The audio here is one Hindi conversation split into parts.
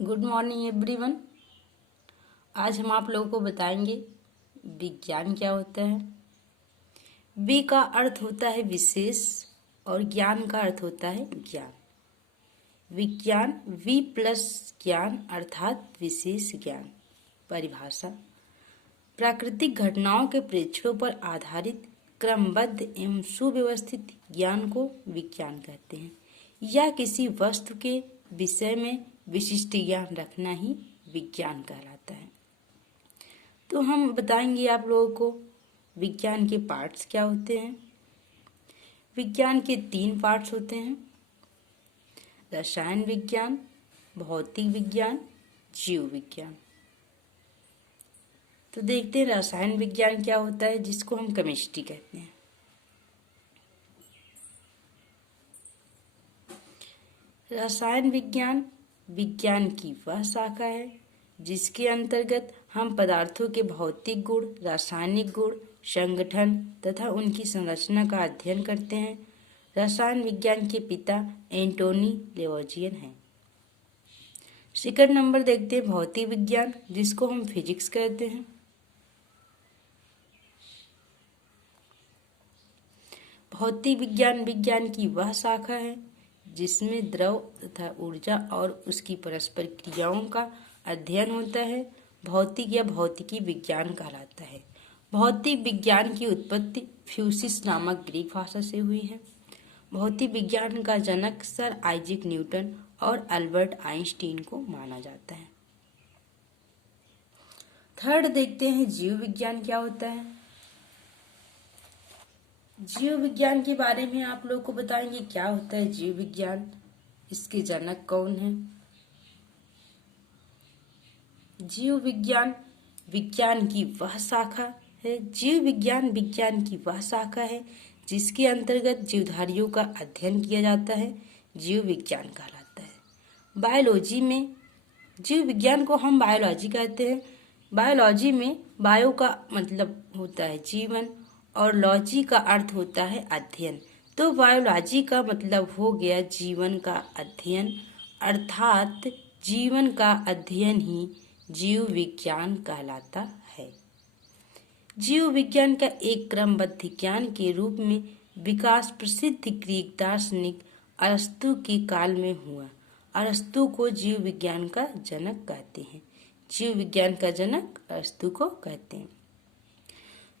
Good morning everyone. आज हम आप लोगों को बताएंगे विज्ञान क्या होता है। वि का अर्थ होता है विशेष और ज्ञान का अर्थ होता है ज्ञान। विज्ञान वि प्लस ज्ञान अर्थात विशेष ज्ञान। परिभाषा: प्राकृतिक घटनाओं के प्रेक्षणों पर आधारित क्रमबद्ध एवं सुव्यवस्थित ज्ञान को विज्ञान कहते हैं। या किसी वस्तु के विषय में विशिष्ट ज्ञान रखना ही विज्ञान कहलाता है। तो हम बताएंगे आप लोगों को विज्ञान के पार्ट्स क्या होते हैं। विज्ञान के 3 पार्ट्स होते हैं: रसायन विज्ञान, भौतिक विज्ञान, जीव विज्ञान। तो देखते हैं रसायन विज्ञान क्या होता है, जिसको हम केमिस्ट्री कहते हैं। रसायन विज्ञान विज्ञान की वह शाखा है जिसके अंतर्गत हम पदार्थों के भौतिक गुण, रासायनिक गुण, संगठन तथा उनकी संरचना का अध्ययन करते हैं। रसायन विज्ञान के पिता एंटोनी लेवोजियन हैं। सेकंड नंबर देखते हैं भौतिक विज्ञान, जिसको हम फिजिक्स कहते हैं। भौतिक विज्ञान विज्ञान की वह शाखा है जिसमें द्रव तथा ऊर्जा और उसकी परस्पर क्रियाओं का अध्ययन होता है। भौतिक या भौतिकी विज्ञान कहलाता है। भौतिक विज्ञान की उत्पत्ति फ्यूसिस नामक ग्रीक भाषा से हुई है। भौतिक विज्ञान का जनक सर आइजैक न्यूटन और अल्बर्ट आइंस्टीन को माना जाता है। थर्ड देखते हैं जीव विज्ञान क्या होता है। जीव विज्ञान के बारे में आप लोग को बताएंगे क्या होता है जीव विज्ञान, इसके जनक कौन है। जीव विज्ञान विज्ञान की वह शाखा है जीव विज्ञान विज्ञान की वह शाखा है जिसके अंतर्गत जीवधारियों का अध्ययन किया जाता है। जीव विज्ञान कहलाता है। बायोलॉजी में जीव विज्ञान को हम बायोलॉजी कहते हैं। बायोलॉजी में बायो का मतलब होता है जीवन और लॉजी का अर्थ होता है अध्ययन। तो बायोलॉजी का मतलब हो गया जीवन का अध्ययन, अर्थात जीवन का अध्ययन ही जीव विज्ञान कहलाता है। जीव विज्ञान का एक क्रमबद्ध ज्ञान के रूप में विकास प्रसिद्ध ग्रीक दार्शनिक अरस्तु के काल में हुआ। अरस्तु को जीव विज्ञान का जनक कहते हैं। जीव विज्ञान का जनक अरस्तु को कहते हैं।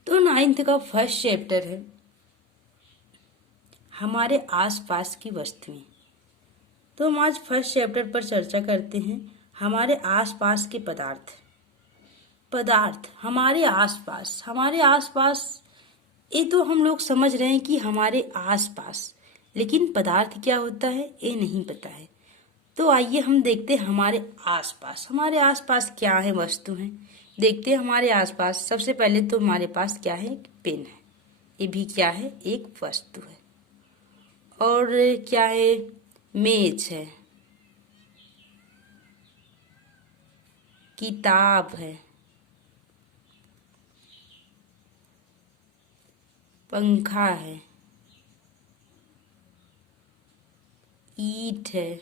तो 9th का फर्स्ट चैप्टर है हमारे आसपास की वस्तुएं। तो हम आज फर्स्ट चैप्टर पर चर्चा करते हैं हमारे आसपास के पदार्थ। हमारे आसपास ये तो हम लोग समझ रहे हैं कि हमारे आसपास, लेकिन पदार्थ क्या होता है ये नहीं पता है। तो आइए हम देखते हैं हमारे आसपास क्या है, वस्तु हैं। देखते हैं हमारे आसपास। सबसे पहले तो हमारे पास क्या है, पेन है। ये भी क्या है, एक वस्तु है। और क्या है, मेज है, किताब है, पंखा है, ईंट है।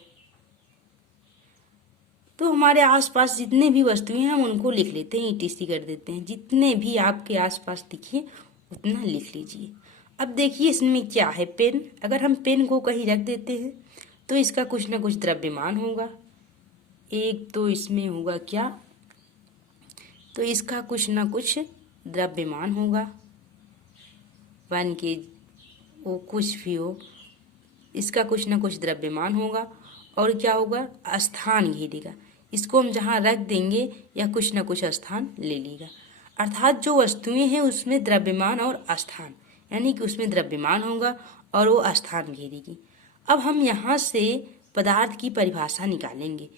तो हमारे आसपास जितने भी वस्तुएं हैं हम उनको लिख लेते हैं, ईटीसी कर देते हैं। जितने भी आपके आसपास दिखे उतना लिख लीजिए। अब देखिए इसमें क्या है, पेन। अगर हम पेन को कहीं रख देते हैं तो इसका कुछ ना कुछ द्रव्यमान होगा। एक तो इसमें होगा क्या, तो इसका कुछ ना कुछ द्रव्यमान होगा। 1 kg वो कुछ भी हो, इसका कुछ ना कुछ द्रव्यमान होगा। और क्या होगा, स्थान घेरेगा। इसको हम जहाँ रख देंगे या कुछ ना कुछ स्थान ले लेगा। अर्थात जो वस्तुएं हैं उसमें द्रव्यमान और स्थान, यानी कि उसमें द्रव्यमान होगा और वो स्थान घेरेगी। अब हम यहाँ से पदार्थ की परिभाषा निकालेंगे।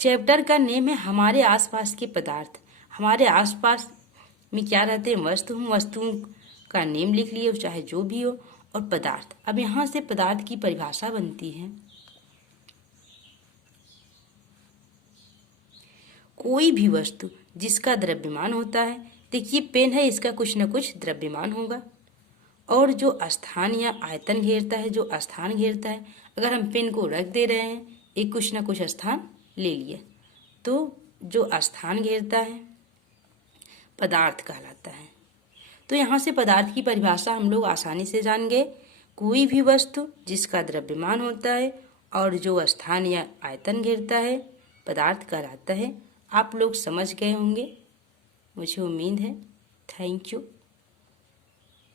चैप्टर का नेम है हमारे आसपास के पदार्थ। हमारे आसपास में क्या रहते हैं, वस्तुओं का नेम लिख लिए, चाहे जो भी हो। और पदार्थ, अब यहाँ से पदार्थ की परिभाषा बनती है कोई भी वस्तु जिसका द्रव्यमान होता है। देखिए पेन है, इसका कुछ न कुछ द्रव्यमान होगा। और जो स्थान या आयतन घेरता है, जो स्थान घेरता है, अगर हम पेन को रख दे रहे हैं एक कुछ न कुछ स्थान ले लिया। तो जो स्थान घेरता है पदार्थ कहलाता है। तो यहाँ से पदार्थ की परिभाषा हम लोग आसानी से जान गए। कोई भी वस्तु जिसका द्रव्यमान होता है और जो स्थान या आयतन घेरता है पदार्थ कहलाता है। आप लोग समझ गए होंगे, मुझे उम्मीद है। Thank you.